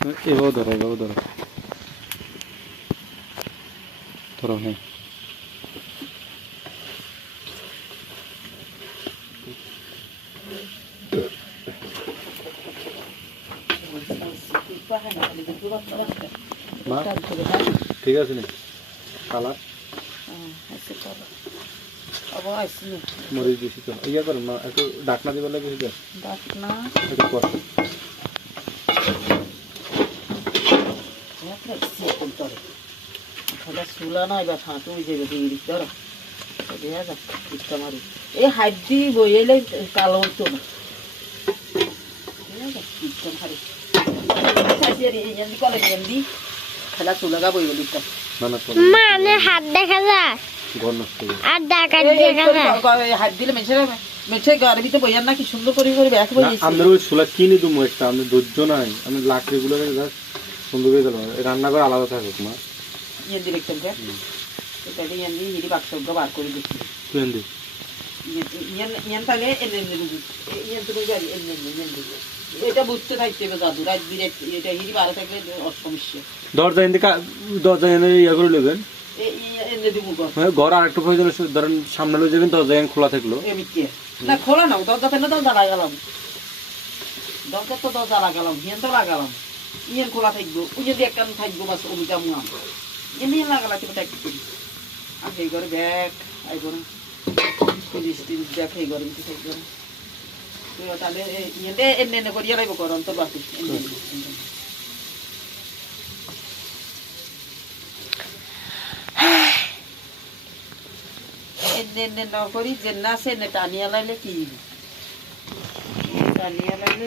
এভাবে ধরো ধরো হ্যাঁ ঠিক আছে নি কালার মরিচ বেশি তো ইয়া করো মা একটু ডাকনা দিবার লাগে একটু ডাকনা একটু কর খালা চুলা নাই বা ফাঁটু হয়ে যাবে ইরিশ ধরো দেখা যাক ইটটা মারি এই হাত দিয়ে বইলে কালো হইতো না ইটটা মারি খেলা চুলা গা বই গেল ইটটা মানে হাত দেখা যায় আর ডাকাত দেখা যায় হাত দিলে মেছে গাড়ি ভিতরে বইয়ার না কি সুন্দর করে করে ব্যাক বই আমরা ওই চুলা কিনে দেবো একটা আমি ধৈর্য নাই আমি লাকড়িগুলো সুন্দর করে দিলাম রান্না করে আলাদা থাকুক মা ইয়ে ডিরেক্টর এটা দিয়ে আমি হিরি বাক্স বার করে দিচ্ছি কেন দি ইয়ান তাহলে ইয়ান তো গাড়ি এটা বুঝতে থাকতে হবে দাদু রাত ডিরেক্ট এটা হিরি বার থাকলে সমস্যা দরজা এনে ইয়া করে নেবেন ঘর আর একটু প্রয়োজন ধরেন সামনে লয়ে যাবেন দরজা খোলা থাকলো না খোলা না দরজা ফেলে দরজা লাগালাম দরজা তো দরজা লাগালাম হিয়ান তো লাগালাম ইয়ান খোলা থাকবো ওই যদি এক কান থাকবো বাস অমিতা মুয়া এমনি লাগালা তুমি থাকতে করি আর সেই ঘরে ব্যাগ এই ঘরে পুলিশ টিলিশ ব্যাগ এই ঘরে মিশে থাকবে তাহলে ইয়াতে এনে করিয়া লাগবো কর অন্তর্বাসী এনে ন করি যে না সে টানিয়া লাইলে কি টানিয়া লাইলে